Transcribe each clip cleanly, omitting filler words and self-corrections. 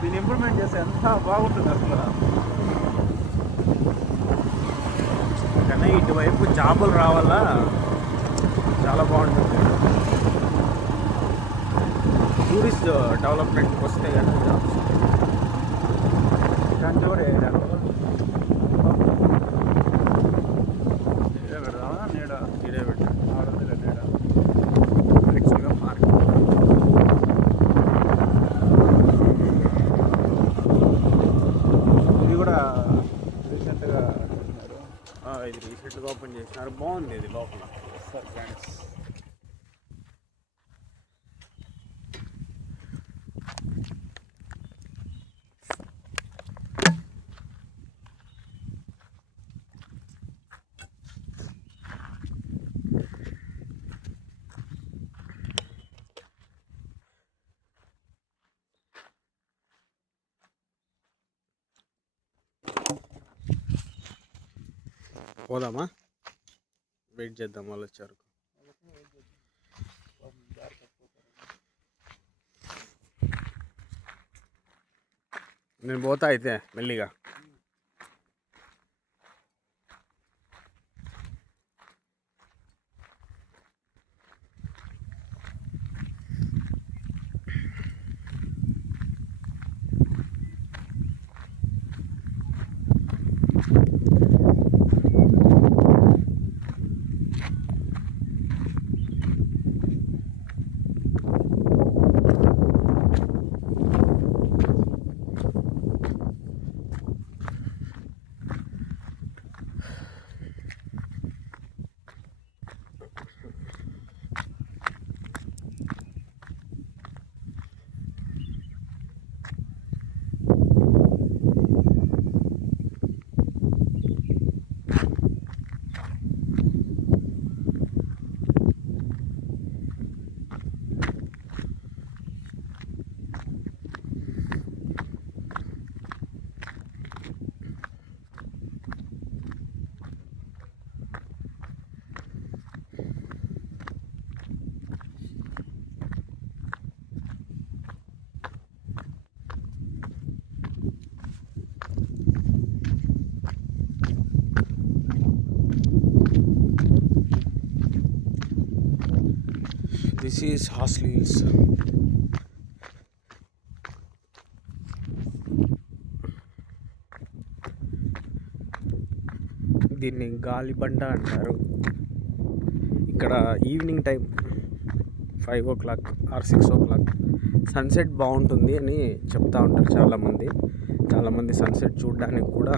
దీన్ని ఇంప్రూవ్మెంట్ చేస్తే ఎంత బాగుంటుంది అసలు. కానీ ఇటువైపు జాబులు రావాలా చాలా బాగుంటుంది. టూరిస్ట్ డెవలప్మెంట్కి వస్తే కదా జాబ్స్. ఇలాంటి కూడా ఇదే పెడదామా నీడ? ఇదే పెట్టా ఆడుంది నీడ యాక్చువల్గా పార్క్. ఇది కూడా రీసెంట్గా ఇది రీసెంట్గా ఓపెన్ చేసినారు. బాగుంది ఇది లోపల. సార్ ఫ్రెండ్స్ పోదామా? వెయిట్ చేద్దాం వాళ్ళు వచ్చారు. నేను పోతా అయితే మెల్లిగా. This is Horsley hills. దీన్ని గాలిబండ అంటారు. ఇక్కడ evening time 5 o'clock are 6 o'clock sunset బాగుంటుంది అని చెప్తూ ఉంటారు చాలామంది సన్సెట్ చూడడానికి కూడా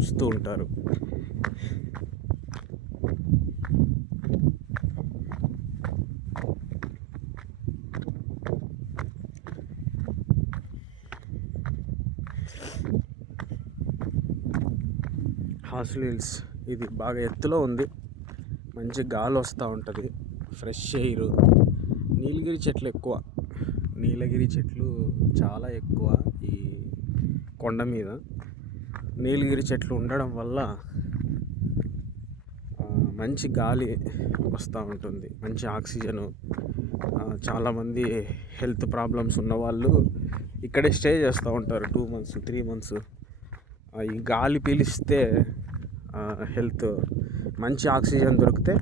వస్తూ ఉంటారు. హార్స్లీ హిల్స్ ఇది బాగా ఎత్తులో ఉంది. మంచి గాలి వస్తూ ఉంటుంది, ఫ్రెష్ ఎయిర్. నీలగిరి చెట్లు చాలా ఎక్కువ ఈ కొండ మీద. నీలగిరి చెట్లు ఉండడం వల్ల మంచి గాలి వస్తూ ఉంటుంది, మంచి ఆక్సిజను. చాలామంది హెల్త్ ప్రాబ్లమ్స్ ఉన్నవాళ్ళు ఇక్కడే స్టే చేస్తూ ఉంటారు 2 months 3 months. ఈ గాలి పీలిస్తే హెల్త్ మంచి ఆక్సిజన్ దొరికితే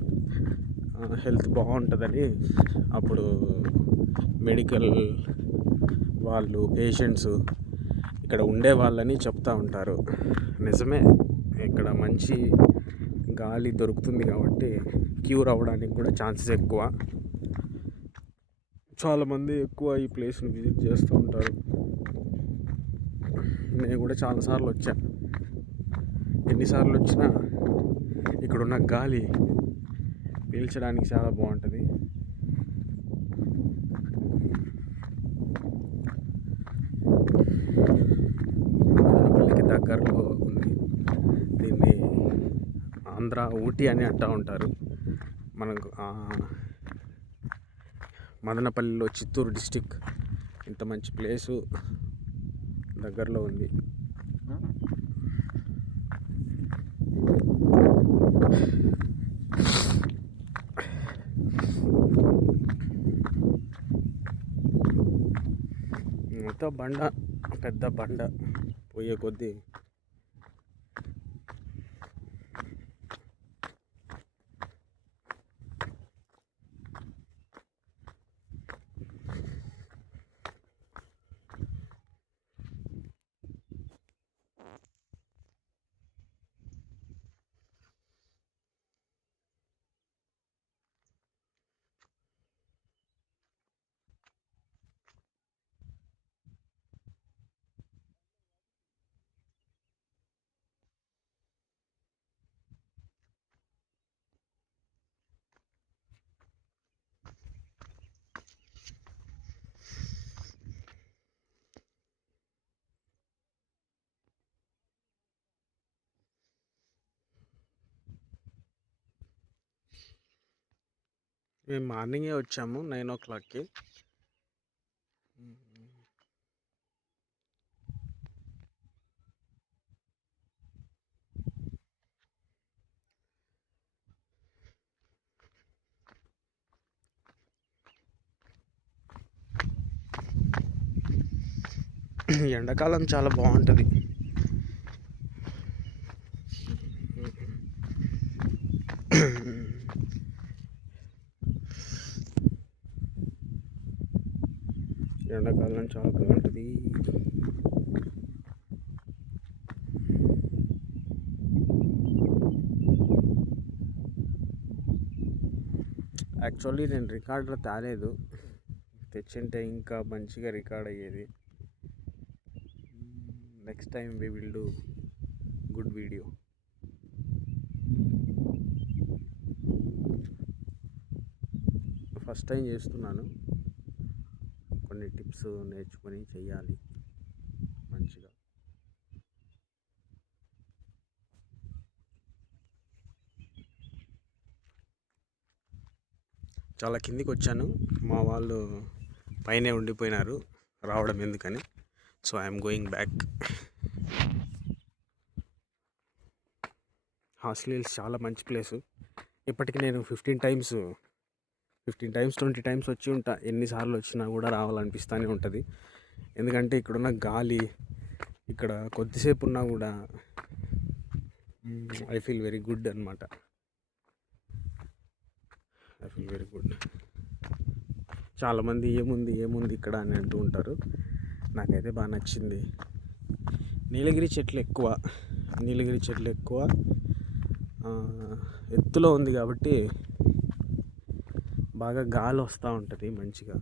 హెల్త్ బాగుంటుందని అప్పుడు మెడికల్ వాళ్ళు పేషెంట్స్ ఇక్కడ ఉండే వాళ్ళని చెప్తూ ఉంటారు. నిజమే, ఇక్కడ మంచి గాలి దొరుకుతుంది కాబట్టి క్యూర్ అవ్వడానికి కూడా ఛాన్సెస్ ఎక్కువ. చాలామంది ఎక్కువ ఈ ప్లేస్ని విజిట్ చేస్తూ ఉంటారు. నేను కూడా చాలాసార్లు వచ్చాను. ఎన్నిసార్లు వచ్చినా ఇక్కడున్న గాలి పీల్చడానికి చాలా బాగుంటుంది. మదనపల్లికి దగ్గరలో ఉంది. దీన్ని ఆంధ్ర ఊటీ అని అంటూ ఉంటారు. మనకు మదనపల్లిలో చిత్తూరు డిస్టిక్ ఇంత మంచి ప్లేసు దగ్గరలో ఉంది. పెద్ద బండ పోయే కొద్దీ మేము మార్నింగే వచ్చాము 9 o'clockకి. ఎండాకాలం చాలా బాగుంటుంది. ఎండాకాలం చాలా బాగుంటుంది. యాక్చువల్లీ నేను రికార్డర్ తేలేదు, తెచ్చింటే ఇంకా మంచిగా రికార్డ్ అయ్యేది. Next time we will do good video. First time చేస్తున్నాను, కొన్ని టిప్స్ నేర్చుకొని చెయ్యాలి మంచిగా. చాలా కిందికి వచ్చాను, మా వాళ్ళు పైనే ఉండిపోయినారు, రావడం ఎందుకని. So I'm going back. Horsley hills చాలా మంచి ప్లేసు. ఇప్పటికి నేను 15 times 20 times వచ్చి ఉంటా. ఎన్నిసార్లు వచ్చినా కూడా రావాలనిపిస్తూనే ఉంటుంది. ఎందుకంటే ఇక్కడున్న గాలి, ఇక్కడ కొద్దిసేపు ఉన్నా కూడా ఐ ఫీల్ వెరీ గుడ్ అనమాట. I feel very good. చాలామంది ఏముంది ఇక్కడ అని అంటూ ఉంటారు. నాకైతే బాగా నచ్చింది. నీలగిరి చెట్లు ఎక్కువ ఎత్తులో ఉంది కాబట్టి బాగా గాలి వస్తూ ఉంటుంది మంచిగా.